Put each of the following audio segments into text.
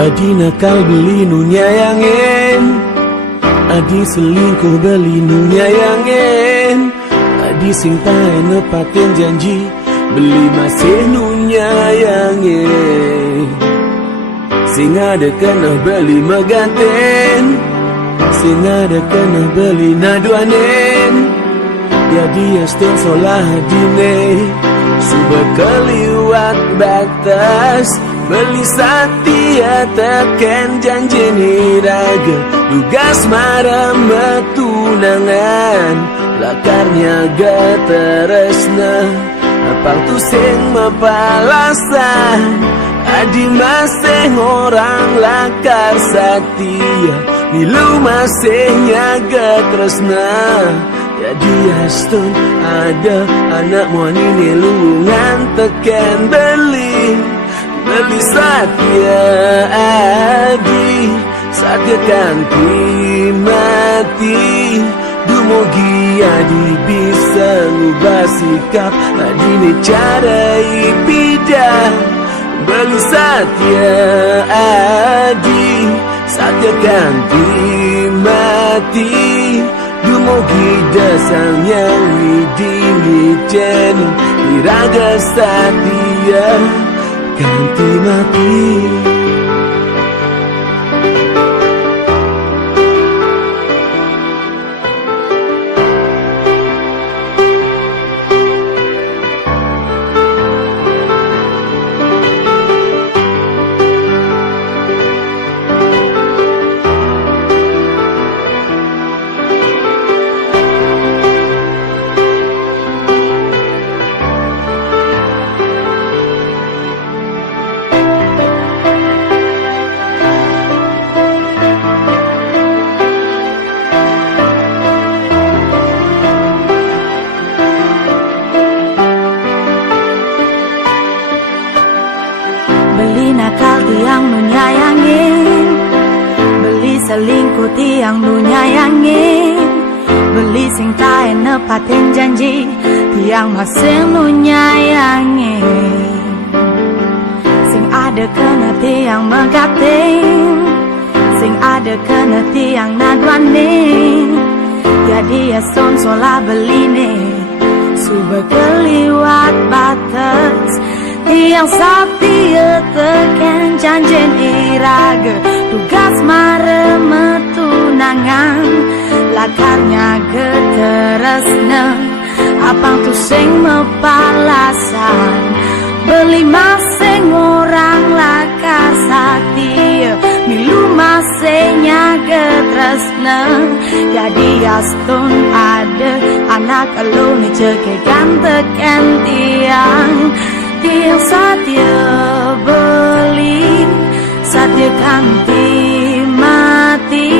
Adi nakal beli nu nyayangin, adi selingkuh beli nu nyayangin, adi sing tae nepatin janji beli masih nu nyayangin. Sing ada kena beli meganten, sing ada kena beli naduanen. Ya dia stung solah dine suba keliwat batas, beli setia teken janji niraga, tugas marah metunangan, lakarnya gateresna apal tu sing mapalasan. Adi masih orang lakar setia, milu masih nyaga tresna. Jadi astun ada anak muani nilungan teken beli setia adi, setia kanti mati. Dumugi adi bisa ngubah sikap, adi ni cara ipidah. Beli setia adi, setia kanti mati. Dumugi dasang yang widini jeni, iraga setia kanti mati. Beli nakal tiang nu nyayangin, beli selingkuh tiang nu nyayangin, beli sing tae nepatin janji tiang masih nu nyayangin. Sing ada kena tiang megatin, sing ada kena tiang naduanin. Jadi ya son sola beline suba keliwat batas, tiang setia teken janjen iraga, tugas mare metunangan, lakarnya geteresna apang tu sing mepalasan. Beli masing orang lakar sakti, milu masenya getresna. Jadi astun ada anak elu ni cekekan teken tiang, tiang setia beli, setia kanti mati.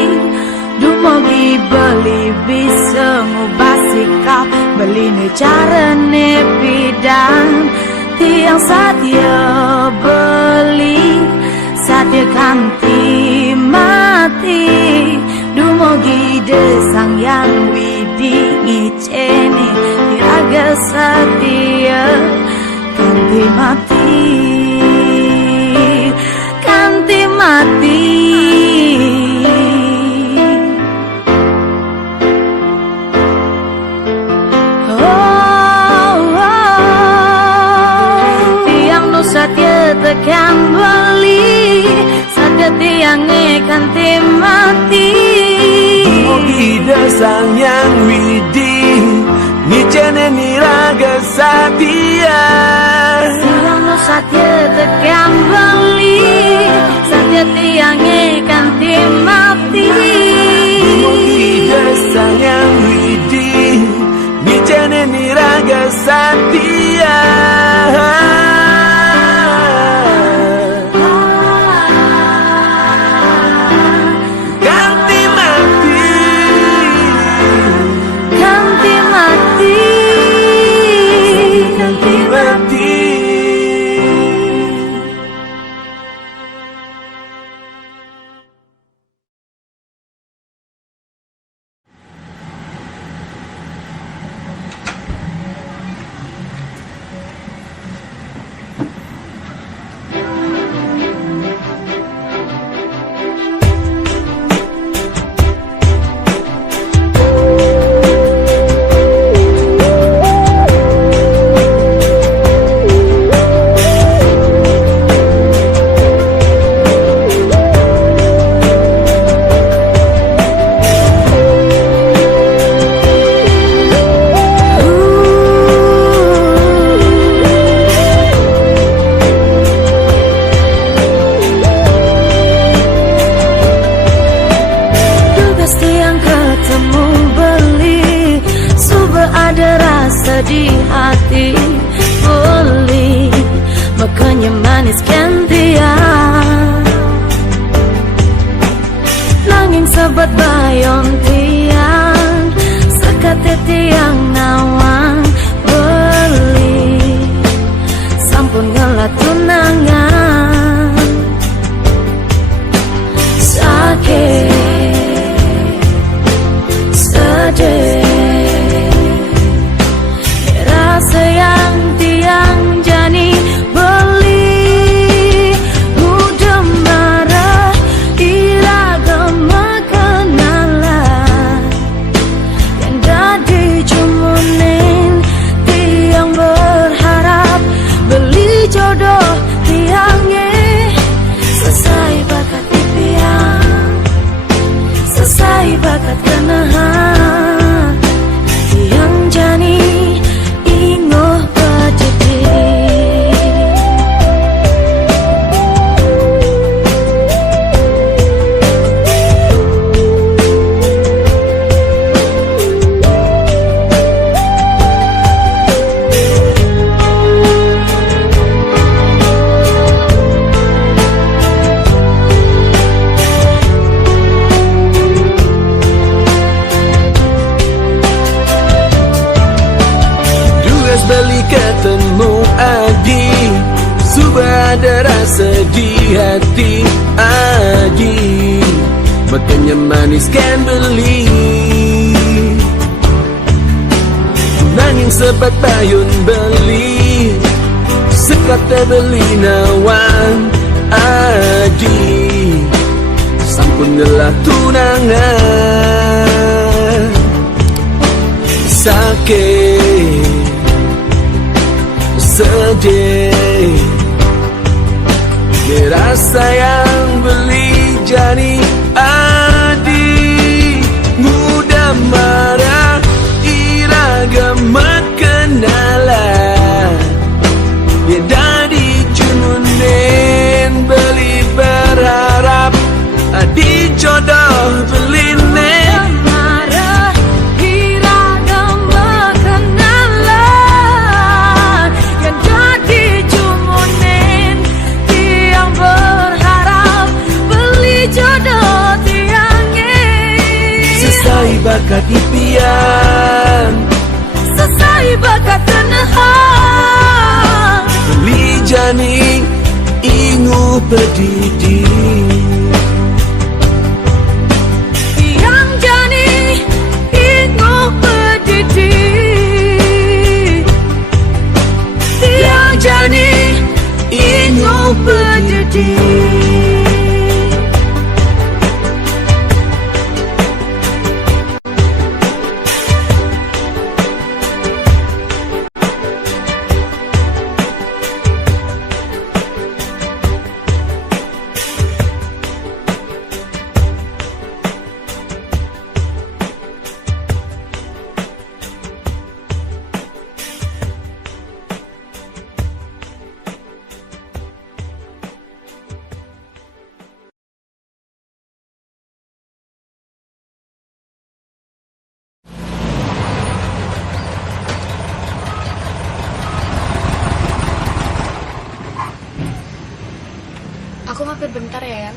Dumugi beli bisa ngubah sikap, beli ni cara ni bidang. Tiang setia beli, setia kanti mati. Dumugi desang yang widi ngiceni, iraga setia kanti mati, kanti mati. Setia tekan beli, setia tiang kanti mati. Dumugi dasang yang widi ngicene niraga setia. Tiang nu setia tekan beli, setia tiang kanti mati. Dumugi dasang yang widi ngicene niraga setia. hati beli, makanya manis gantian. Nanging sebat bayon tiang, sekate tiang nawang beli, sampun ngelat tunangan. Sakit, sedih, rasa yang tiang jani beli, mudah marah iragam kenalan yang dadi cumunin tiang berharap beli jodoh tiangnya selesai bakat impian, selesai bakat kenahan tiang jani ingoh bajeti. Beli ketemu Adi, subah ada rasa di hati Adi, makanya manis kan beli. Nanging sebat payun beli, sekate beli nawang Adi, sampun ngelah tunangan. Sakit, sedih, rasa yang beli jani Adi, mudah marah iragam kenalan yang dadi cununin beli berharap Adi jodoh beli nen. Bakat impian, selesai bakat kenahan beli jani ingu pedidi. tiang jani ingu pedidi, tiang jani ingu pedidi. Aku mampir bentar ya, Yang.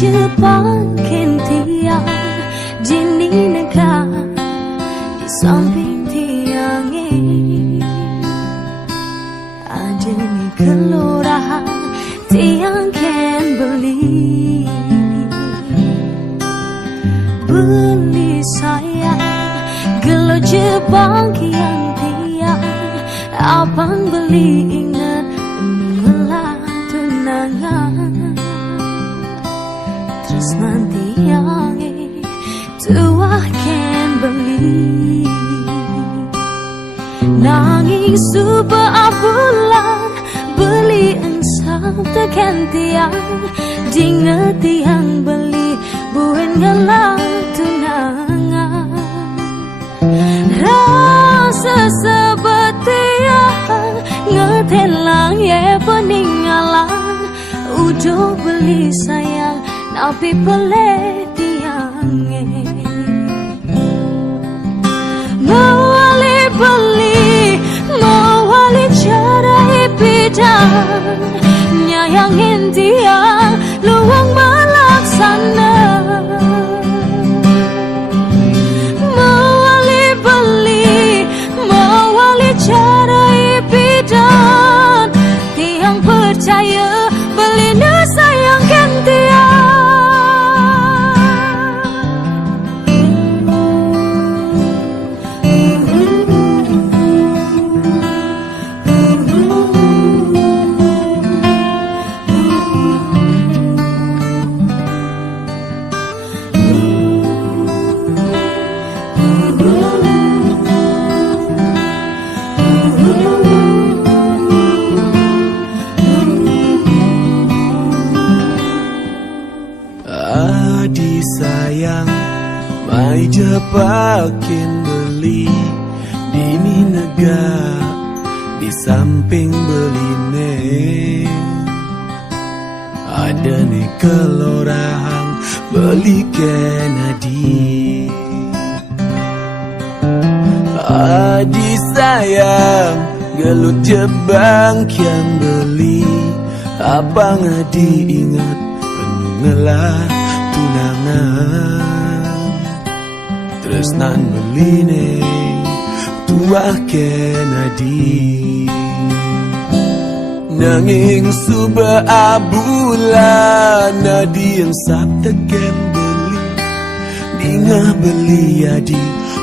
Jepang kentian jini negah di samping tiangnya ada nih kelurahan tiang ken beli sayang gelo Jepang kian tiang apang beli ingat mengelah tunangan tresnan tiange tuah ken beli nanging suba abulan beli ensam teken tiang dinget tiang beli buen ngelang tunangan rasa sebetiang ngetelang ye peninggalan udah beli sayang tapi peleh tiange mawali beli mawali cara bidang nyayangin tiang luang melaksana mawali beli mawali cara bidang tiang percaya beli sayangkan tiang Adi sayang, mai jepakin beli dini nega di samping beline. Ada nih kelurahan beli Kennedy. Adi sayang, gelut jebang yang beli. Apa ngadi ingat penuh ngelah tunangan tresnan beline tuah Kennedy nanging suba abulan nadi yang sabteken beli dingah beli adi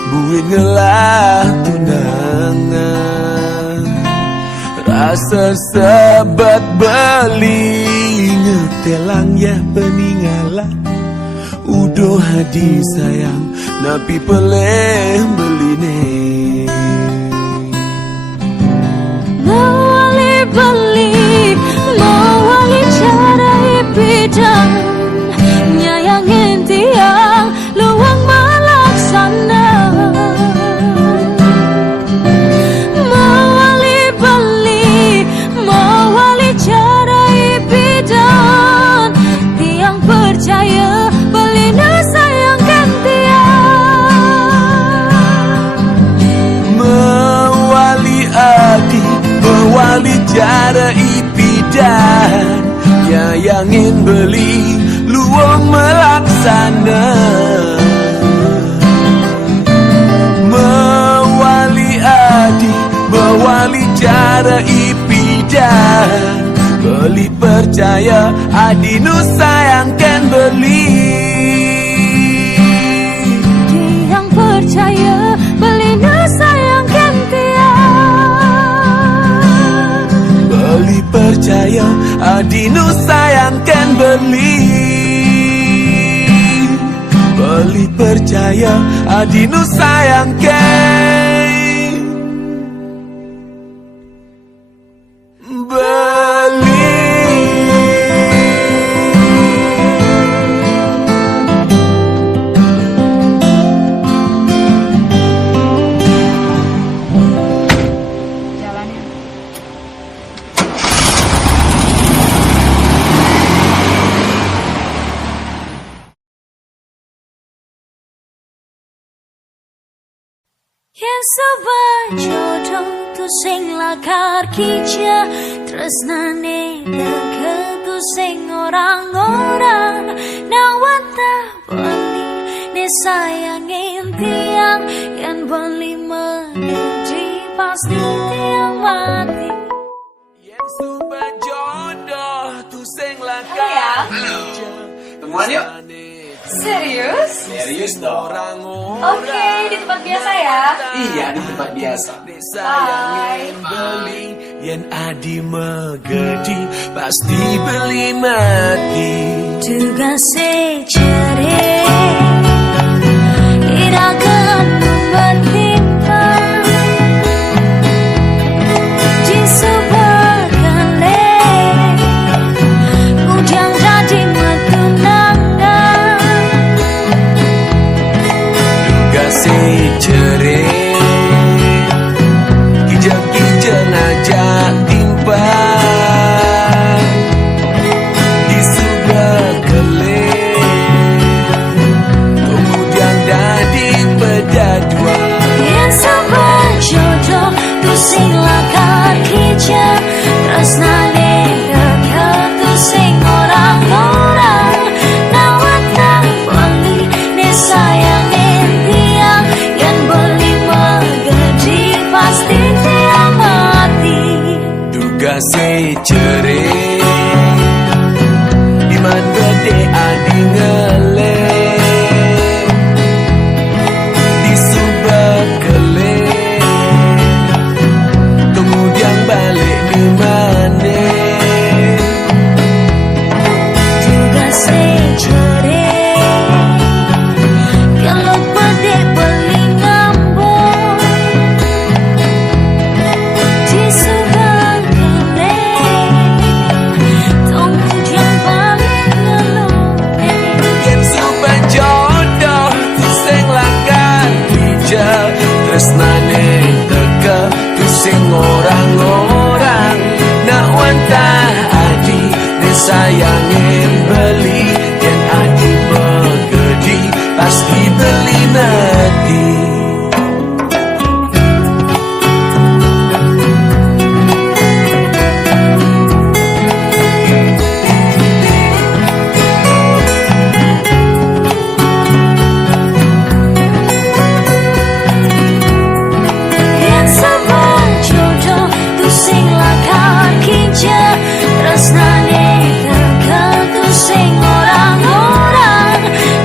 buin ngelah tunangan rasa sebat beli ngetelang ya peninggalan udah hadi sayang napi peleh beline mawali beli mawali cara bidang nyayangin tiang luang melaksana mawali beli mawali cara bidang tiang percaya beli sayangkan tiang mawali adi mawali cara ipidan nyayangin beli luang melaksana mawali adi mawali cara ipidan beli percaya adi nu sayangkan beli tiang percaya beli sayangkan tiang beli percaya adi nu sayangkan beli beli percaya adi nu sayangkan beli. yang sebajodoh tu sing lakar kica tresnane deket tu sing orang-orang nawata beli ne sayangin tiang yang beli mengerti pasti tiang mati Yang sumpah jodoh tu sing lakar Temuan yuk. Serius? Serius dong. Oke, di tempat biasa ya. Iya, di tempat biasa. Bye. Beli yen adi megedi pasti beli mati. Tugase cere irakan bertimpa di sebuah kale ujang jadi matunangan. Tugase cere kijang-kijang aja timpa di sebuah kale kemudian jadi pedadua. Yang sabar jodoh tu sing lakar kija tresnane dekat tu sing orang-orang nawata beli ne sayangin tiang yang beli megedi pasti dia mati. Tugase cere iman gede adi ngele di subak kele kemudian balik di mana. Tugase cere kalau pede beli ngambung di sebuah kale kemudian balik ngeluh. Yen subak jodoh tu sing lakar hija tresnane teka tu sing orang-orang nak wantah adi ne sayangin beli yen adi megedi pasti beli mati. Yang sabar jodoh tu sing lakar kija tresnane dekat tu sing orang-orang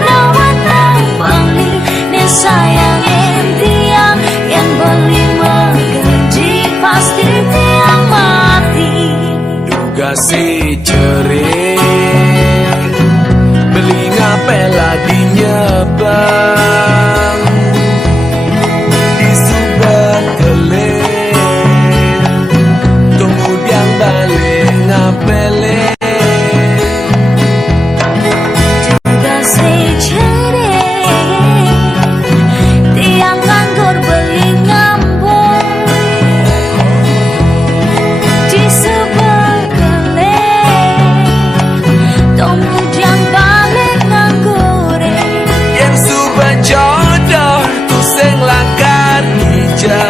nawata beli ne sayangin tiang yang beli megedi pasti tiang mati. Tugase cere beli ngapela di nyebang di subak kele kemudian balik ngapele. Tugase cere tiang nganggur beli ngambung di sebuah kale kemudian balik nganggur. Yang subak jodoh tu sing lakar hija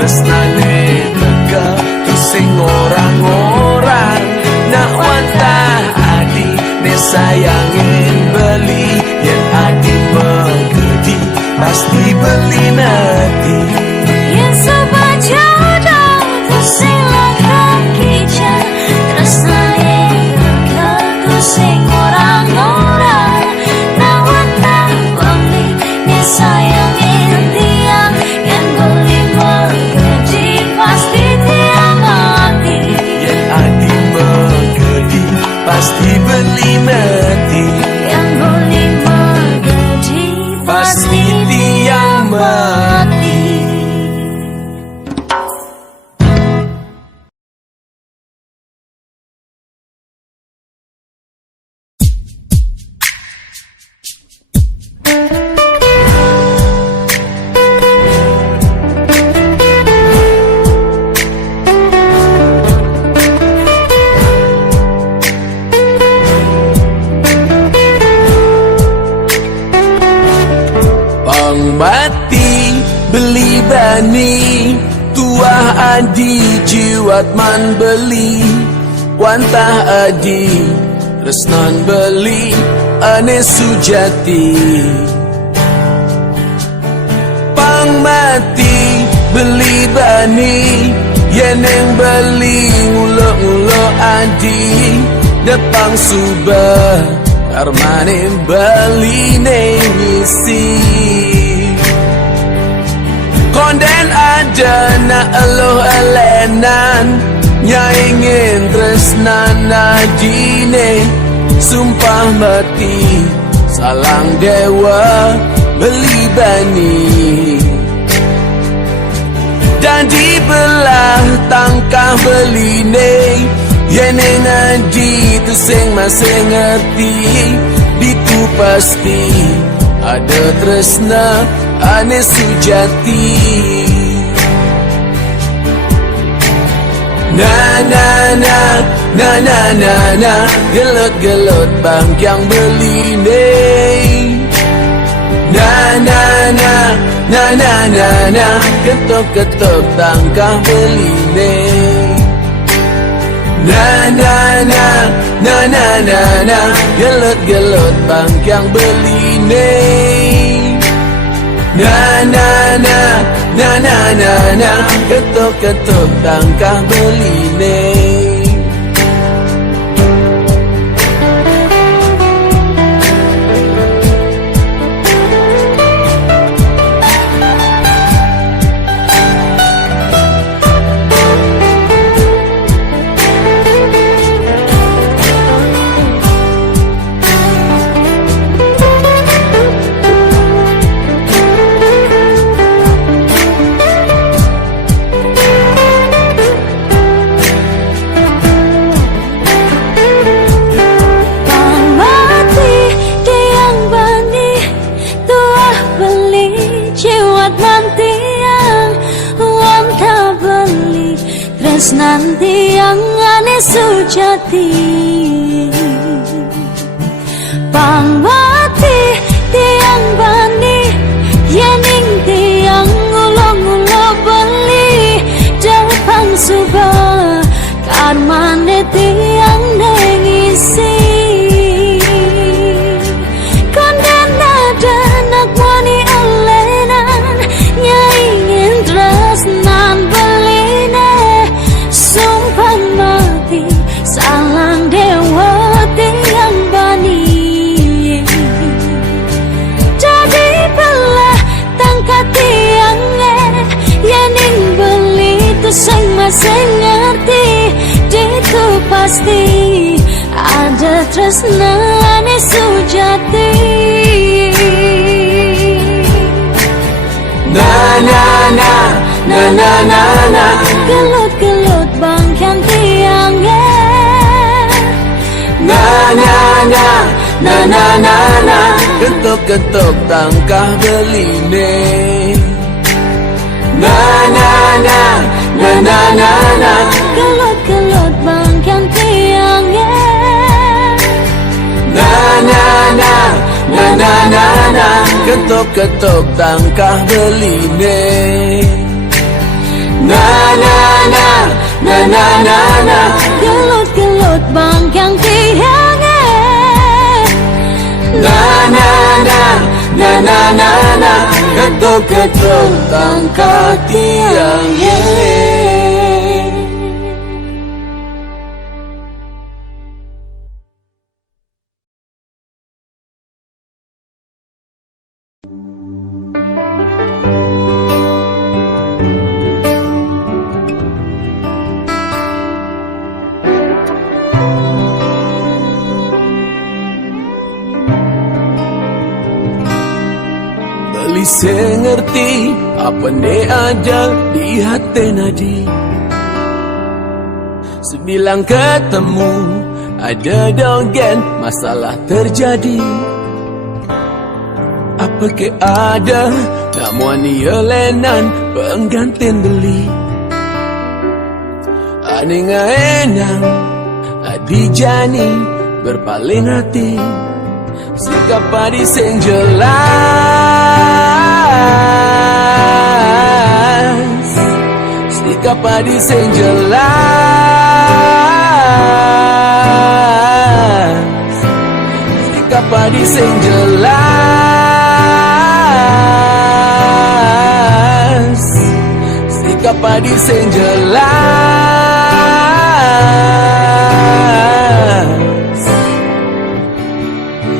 tresnane teka tu sing orang-orang nak wantah adi ne sayangin beli yen adi megedi pasti beli mati. Yang sabar jodoh tu sing lakar kija tresnane dekat tu sing orang-orang nawata beli ne sayangin tiang yang beli megedi pasti tiang mati. Yen adi megedi pasti beli mati. Yang beli megedi pasti tiang mati. Pang mati beli bani tuah adi jiwat man beli wantah adi resnan beli ane sujati. Pang mati beli bani yeneng beli ngulo-ngulo adi depang subah karmane beli nengisi. Konden ada na eluh elenan ingin tresnana jine sumpah mati salang dewa beli bani dan dibelah tangkah beline yene ngaji tu sing masih ngerti ditu pasti ada tresna ane sujati na na na na na na na gelut-gelut bangkyang beline na na na na na na na ketuk-ketuk tangkah beline na na na na na na na gelut-gelut bangkyang beline na na na na na na na ketuk-ketuk tangkah beline. Nanti yang aneh sujati pangmati tiang bani yening tiang ulo-ulo beli depan subah kan mane tiang nengisi konden ada nak wani alenan nyaingin tresnan beline sumpah mati salang dewa tiang bani jadi belah tangkat tiangnya yening beli tu sing masih ngerti ditu pasti ada tresna ane sujati na na na na na na na gelut-gelut bangkang tiangnya na na na na na na na ketuk-ketuk tangkah beline na na na na na na na gelut-gelut bangkang tiangnya na na na na na na na ketuk-ketuk tangkah beline na na na na na na na gelut-gelut bangkang tiangnya na na na na na na na ketuk-ketuk tangkah tiangnya. Beli sengerti apa ne ada di hati nadi sebilang ketemu ada dogen masalah terjadi apa ke ada namun ia lenan penggantin beli ane enang adi jani berpaling hati sikap padi sing jelas sikap padi sing jelas sikap padi sing jelas sikap padi sing jelas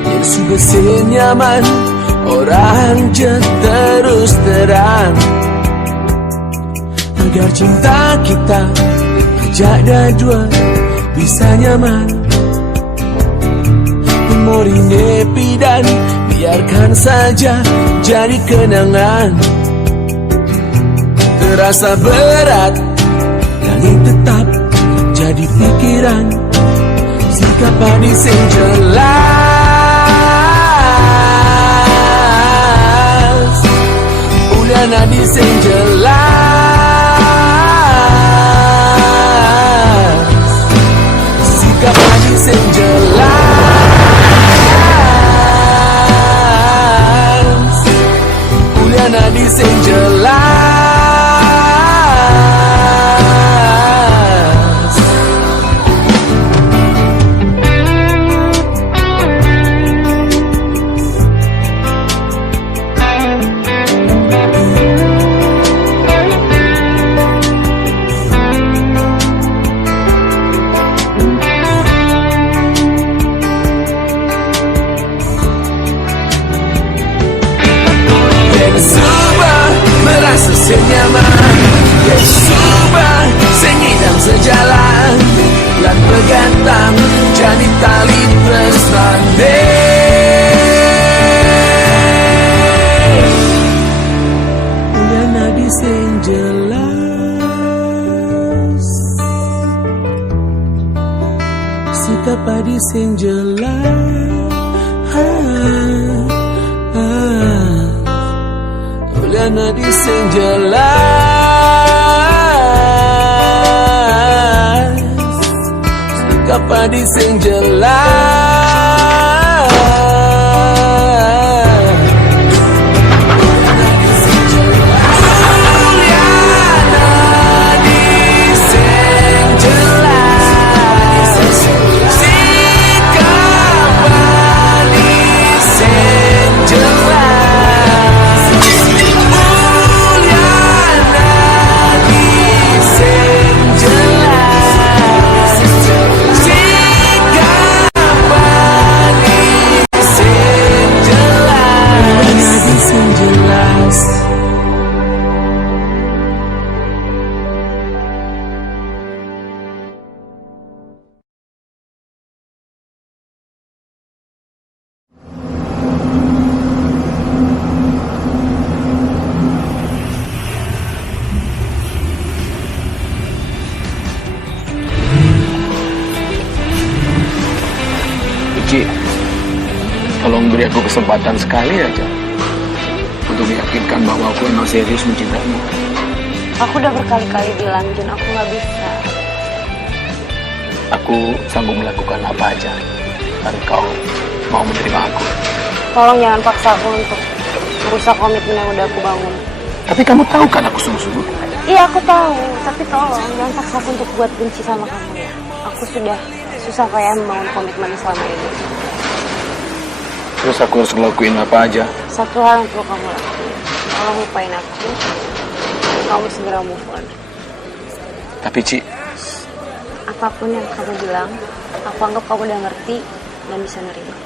yang sudah senyaman orang je terus terang agar cinta kita Sejak dua bisa nyaman. Memori nepi dan biarkan saja jadi kenangan. Terasa berat, langit tetap jadi pikiran. Sikap hadis yang jelas, udah hadis yang jelas. Sikap hadis yang jelas, udah hadis yang jelas. Senyaman, subah sengidang sejalan, lan bergantang jadi tali tresnane. Udah nadi sing jelas, sikap adi sing jelas. Uliana di sing jelas, sikap di sing jelas. Uliana di sing jelas, Uliana di sing jelas, sikap di sing jelas. Ci, tolong beri aku kesempatan sekali aja untuk meyakinkan bahwa aku memang serius mencintaimu. Aku udah berkali-kali bilang, Jun, aku gak bisa. Aku sanggup melakukan apa aja dan kau mau menerima aku. Tolong jangan paksa aku untuk merusak komitmen yang udah aku bangun. Tapi kamu tahu kan aku sungguh-sungguh? Iya, aku tahu. Tapi tolong jangan paksa aku untuk buat benci sama kamu ya. Aku sudah susah kayak membangun komitmen selama ini. Terus aku harus ngelakuin apa aja? Satu hal yang perlu kamu lakuin. Tolong lupain aku. Kamu segera move on. Tapi Ci, apapun yang kamu bilang, aku anggap kamu udah ngerti dan bisa nerima.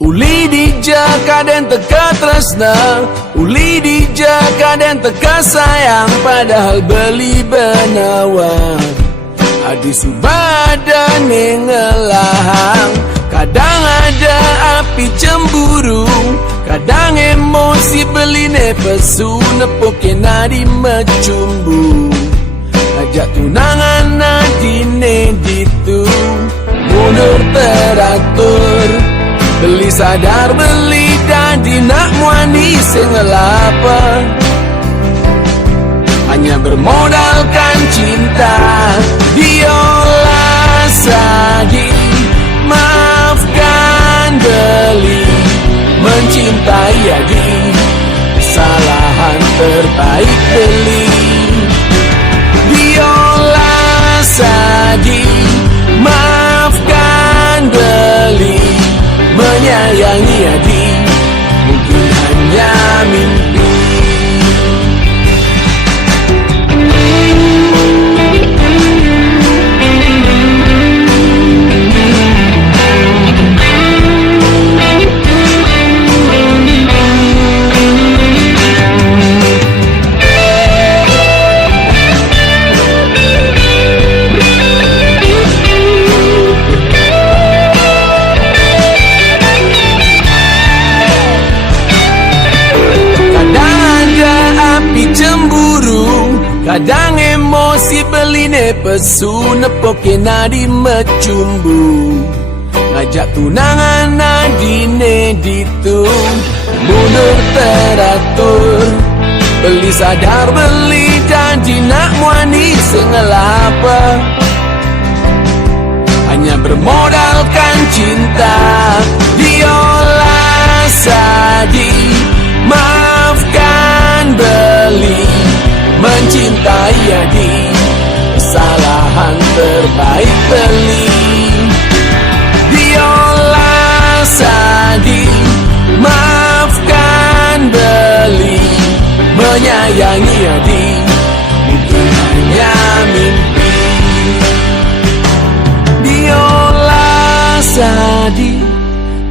Uli dijaka dan teka tresna, uli dijaka dan teka sayang, padahal beli benawang adi subada nengelahang. Kadang ada api cemburu, kadang emosi beli nepesu, nepoke nadi mecumbu. Ajak tunangan nadi neditu, mundur teratur. Beli sadar beli dadi nak muani sengelapa, hanya bermodalkan cinta. Diolah sagi, maafkan beli, mencintai adi, kesalahan terbaik beli. Diolah sagi, maafkan beli, menyayangi adi, mungkin hanya mimpi. pesu nepoke nadi mecumbu, ngajak tunangan nadine ditung, mundur teratur, beli sadar beli janji nak muani sengelapa, hanya bermodalkan cinta, diolah sadi, maafkan beli, mencintai adi, kesalahan terbaik beli. Diolah sadi, maafkan beli, menyayangi adi, mungkin hanya mimpi. Diolah sadi,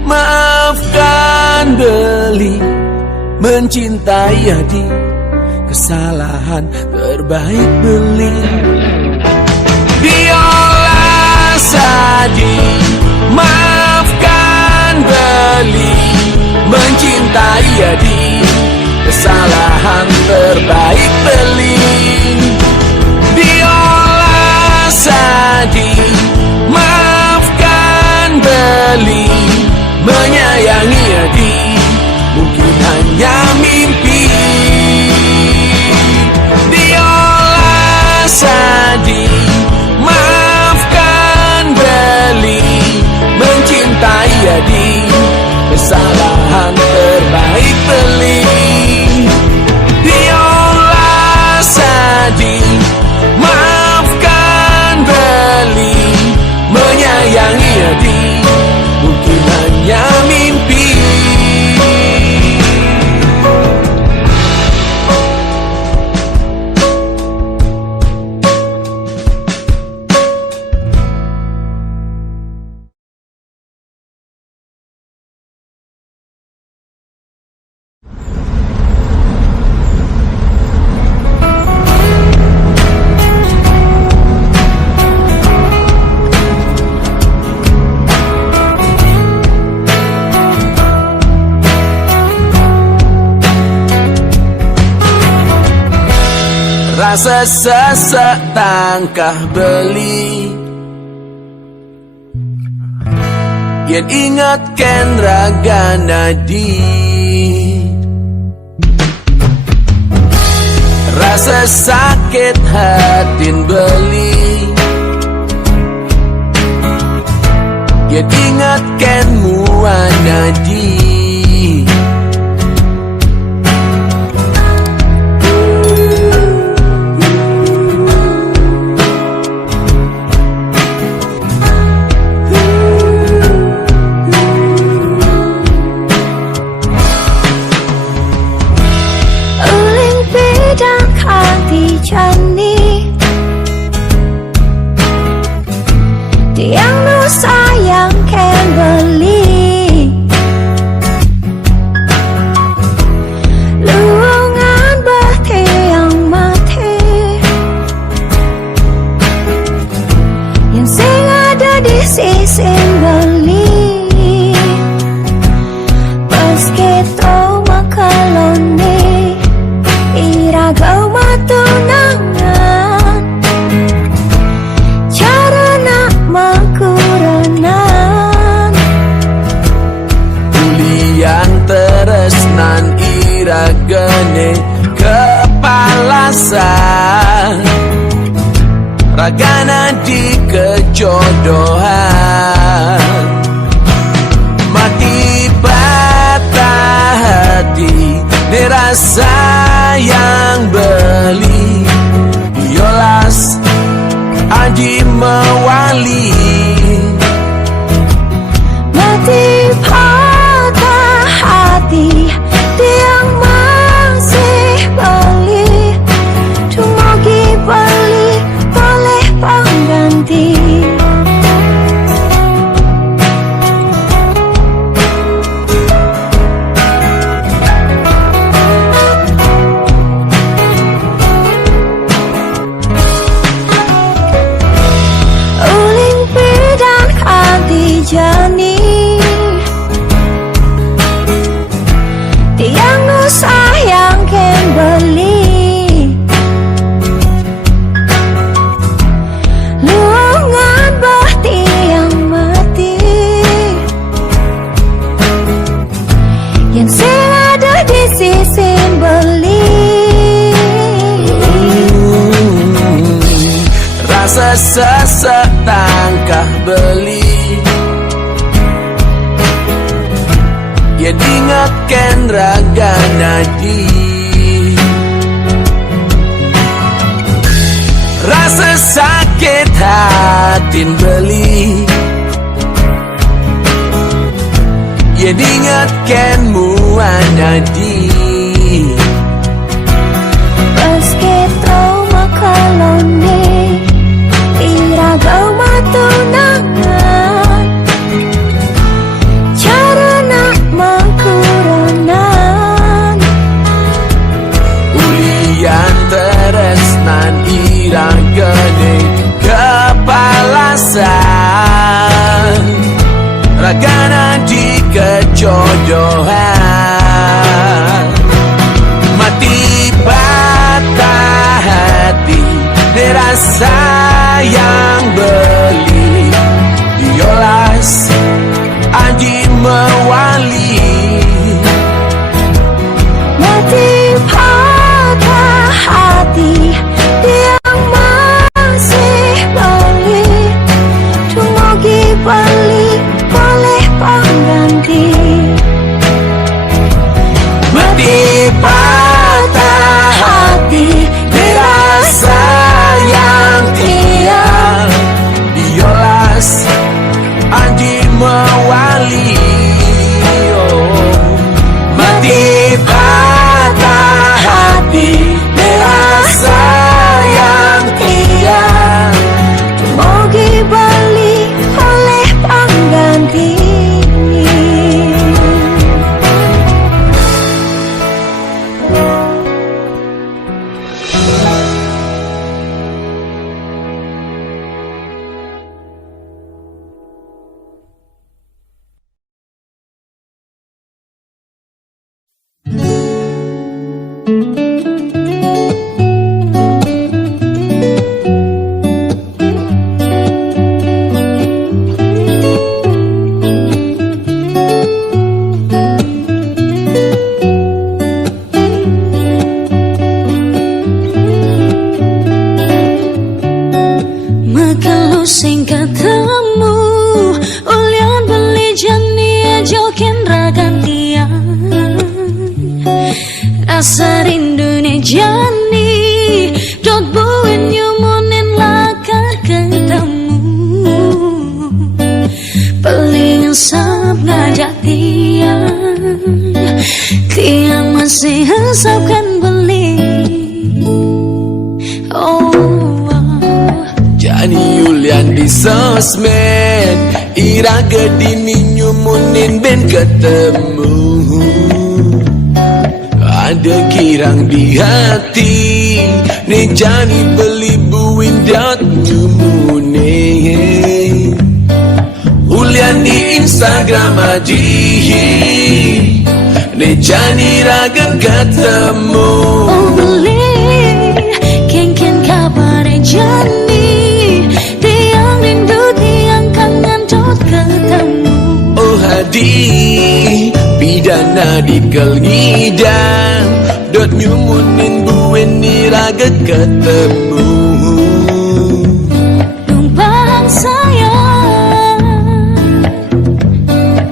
maafkan beli, mencintai adi, kesalahan terbaik beli. Diolah sadi, maafkan beli, mencintai adi, kesalahan terbaik beli. Diolah sadi, maafkan beli, menyayangi adi, mungkin hanya mimpi. Diolah sadi, maafkan beli, mencintai adi, kesalahan terbaik beli. Diolah sadi, maafkan beli, menyayangi adi, mungkin hanya mimpi. Rasa sesak tangkah beli, yen ingatkan raga nadi. Rasa sakit hatin beli, yen ingatkan muanadi. Tiang nu sayang kan beli, luangan bati yang mati, yang sing ada di sisi beli. Pas kita makalone, iragau matunangan, cara nak makuranan, Ulian teresnan iragane kepalasan, ragana di kejodohan, mati patah hati, ni rasa yang beli. Diolas adi mewali, mati patah hati, tiang masih beli, tumogi beli boleh pengganti. Uling sesetangkah beli. Ya dingatkan raga nadi, rasa sakit hatin beli. Ya dingatkan muanadi, Meski trauma kalone iragau matunangan, cara nak mangkuronan ulian teresnan iragane kepalasan, ragana di kejodohan. Mati patah hati dirasa yang beli, diolas Aji mewali. mati patah hati dia masih beli, tumugi beli boleh pengganti. Mati patah hati dirasa yang tiang, diolas Aji mewali. Oh, mati patah hati dirasa yang tiang, Tumugi beli oleh pengganti. Makalu sing ketemu ulian beli jania jokin ragantian, rasa rindunya jani dot buin nyumunin lakar ketemu. Paling sab ngajak tiang masih hesapkan beli. Oh, Jani Yulian di sosmed, ira gedini nyumunin ben ketemu. Ada kirang di hati, nih Jani beli buin dot nyumunin. Ulian di Instagram aji, nih Jani raga ketemu. oh beli ken kabar Jani, tiang rindu tiang kangen dot ketemu. Oh hadi pidana dikel ngidam, dot nyumunin buin raga ketemu. Numpang sayang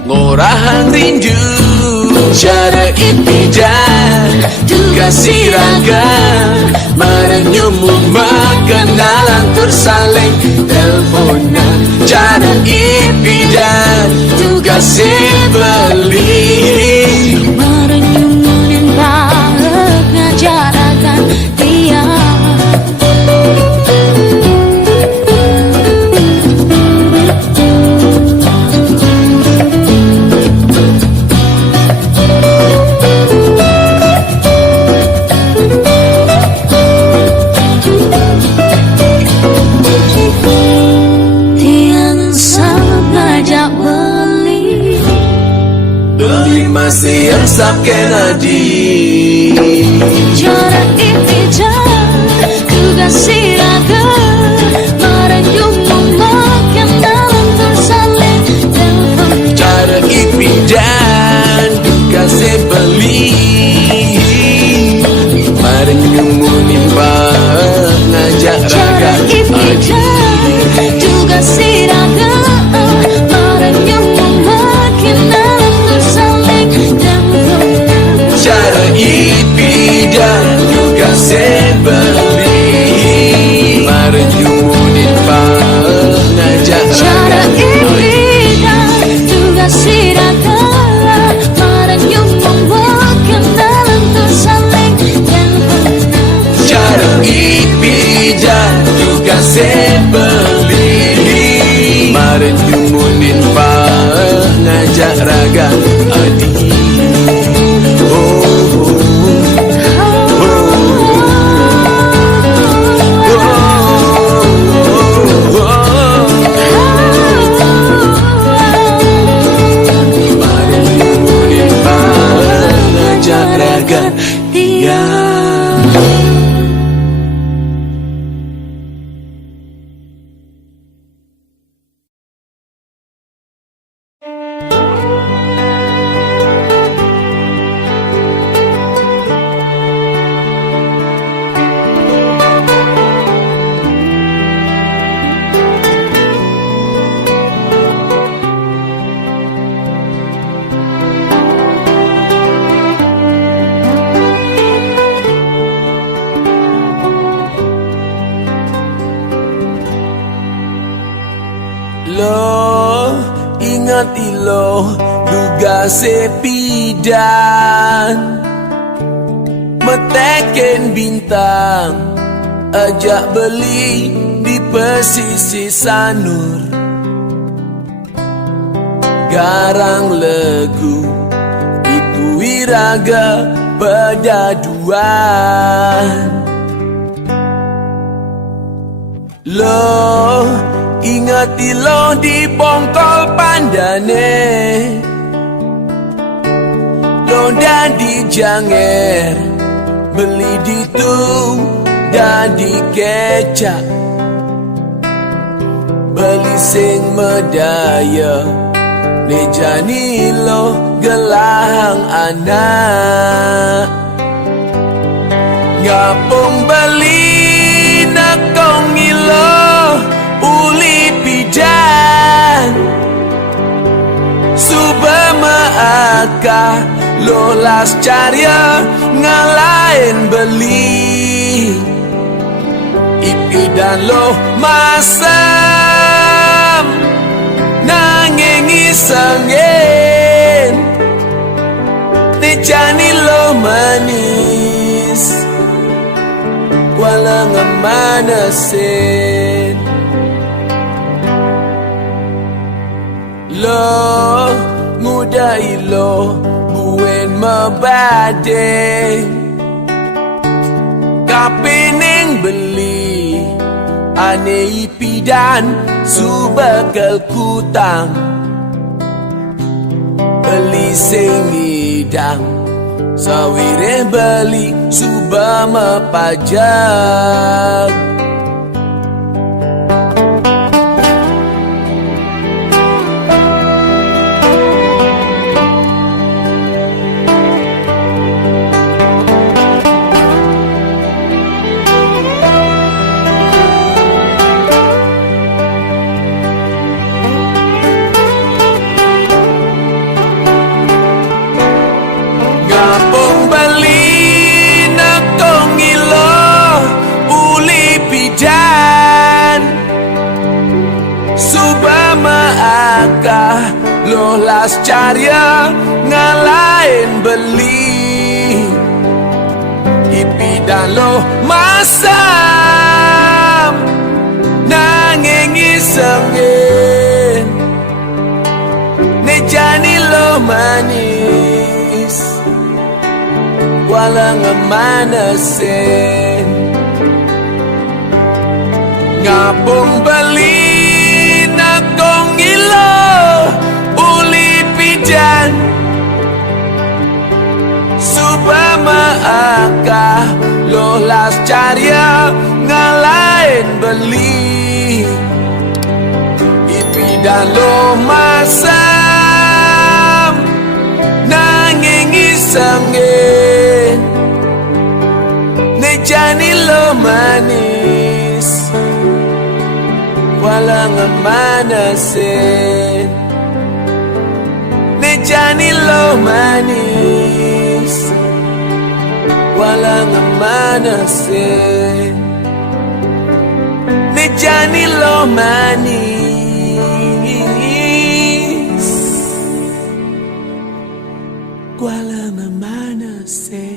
Ngorahan rindu cara ipidan, kasih raga merenyumu kenalan tersaling teleponan. Cara ipidan kasih beli, merenyumunin banget ngajarakan tiang. masih resap Kennedy. Jarak impian ku kasih raga merenyum memakan dalam tersaling telepon. Jarak impian ku kasih beli merenyum menimba ngajak raga. Jarak impian Kemarin nyumunin pa ngajak raga adi. Kemarin nyumunin pa ngajak raga dia. Lo ingat ilo duga sepidan meteken bintang ajak beli di pesisir Sanur. Garang legu itu iraga pedaduan. Lo ingat lo di bongkol pandane, lo di janger beli ditu di kecap, beli sing medaya nejani lo gelang anak. Ngapung beli nakong ilo uli pidan subama aka lolas carya ngalain beli ipi dan lo masam nangengi sengin nejani lo manis walang manasin. Lo ngudai lo buen mabade kapening beli ane ipidan subakal kutang beli sengidang sawire beli subama pajak. Lolas carya ngalain beli ipi dan lo masam nangengi sengin nejani lo manis walang manasin. Ngapung beli nakong ilo uli pidan subama aka lolas carya ngalain beli ipi dan lo masam nangengi sengin nejani lo manis walang manasin. Nejani lo manis walang manasin. Nejani lo manis walang manasin.